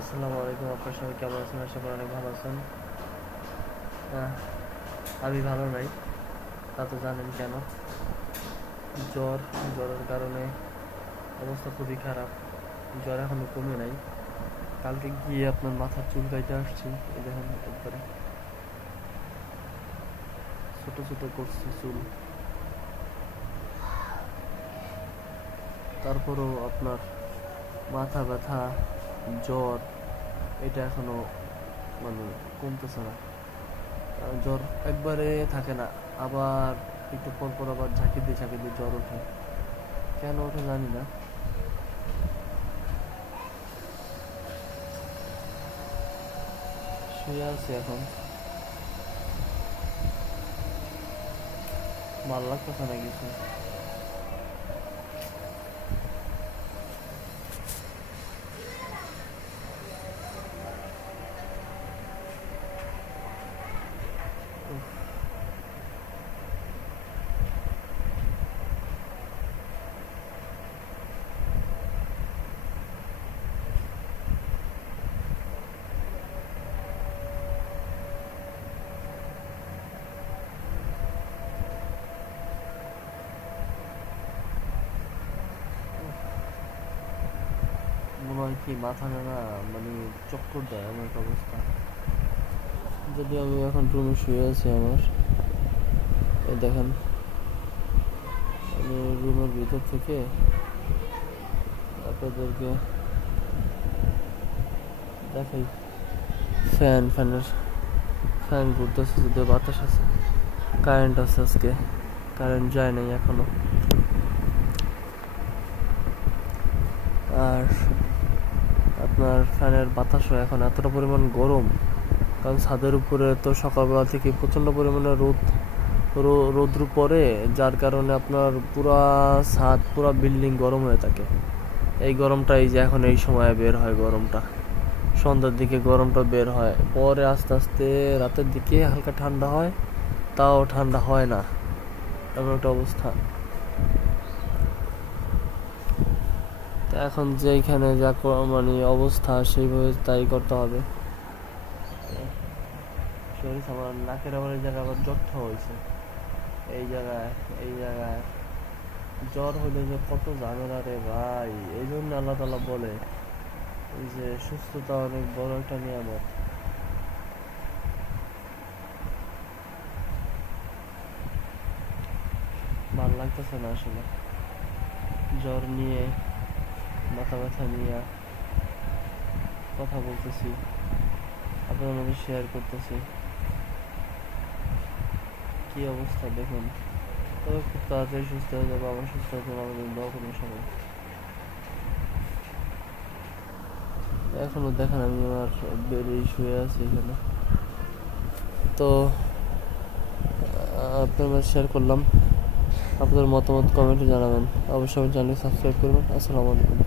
আসসালামু আলাইকুম। আপনার সবাই কেমন আছেন? আশা করি অনেক ভালো আছেন। আমি ভালো নাই, তা তো জানেন কেন। জ্বরের কারণে অবস্থা খুবই খারাপ। জ্বর এখনো কমে নাই। কালকে গিয়ে আপনার মাথার চুল কাইতে আসছি, এই দেখেন একবারে ছোট ছোট করছে চুল। তারপরও আপনার মাথা ব্যথা, জ্বর এটা এখনো মানে কমতেছে না। জ্বর একবারে থাকে না, আবার একটু পর পর আবার ঝাঁকি দিয়ে জ্বর ওঠে। কেন ওঠে জানি না। শুয়ে আছি এখন, ভাল লাগতেছে না কিছু। মনে হয় কি মাথা না মানে চক্কর দেয়, এমন একটা অবস্থা। যদি আমি এখন রুমে শুয়ে আছি আমার, এই দেখেন আমি রুমের ভিতর থেকে আপনাদেরকে দেখাই। ফ্যান ঘুরতেছে, যদিও বাতাস আছে। কারেন্ট আছে, আজকে কারেন্ট যায় নাই এখনো। আর আপনার ফ্যানের বাতাসও এখন এতটা পরিমাণ গরম, কারণ ছাদের উপরে তো সকালবেলা থেকে প্রচণ্ড পরিমাণে রৌদ্র পড়ে, যার কারণে আপনার পুরা বিল্ডিং গরম হয়ে থাকে। এই গরমটা এই যে এখন এই সময় বের হয়, গরমটা সন্ধ্যার দিকে গরমটা বের হয়, পরে আস্তে আস্তে রাতের দিকে হালকা ঠান্ডা হয়, তাও ঠান্ডা হয় না, এমন একটা অবস্থা। তা এখন যেখানে যা মানে অবস্থা, সেইভাবে তাই করতে হবে। শরীর আমার নাকের আবার এই জায়গায় আবার জ্বরটা হয়েছে, এই জায়গায় জ্বর হলে যে কত ঝামেলা রে ভাই। এই জন্য আল্লাহ তাআলা বলে যে সুস্থতা অনেক বড় একটা নিয়ামত। ভাল লাগতেছে না আসলে, জ্বর নিয়ে মাথা ব্যথা নিয়ে কথা বলতেছি, আপনার মধ্যে শেয়ার করতেছি কি অবস্থা দেখুন। তবে খুব তাড়াতাড়ি সুস্থ হয়ে যাবো, আমার সুস্থ হয়ে যাবো, আমাদের দোয়া করুন সবাই। এখনো দেখেন আমি আমার বেরিয়ে শুয়ে আছি এখানে। তো আপনার শেয়ার করলাম, আপনাদের মতামত কমেন্টে জানাবেন। অবশ্যই চ্যানেল সাবস্ক্রাইব করবেন। আসসালামু আলাইকুম।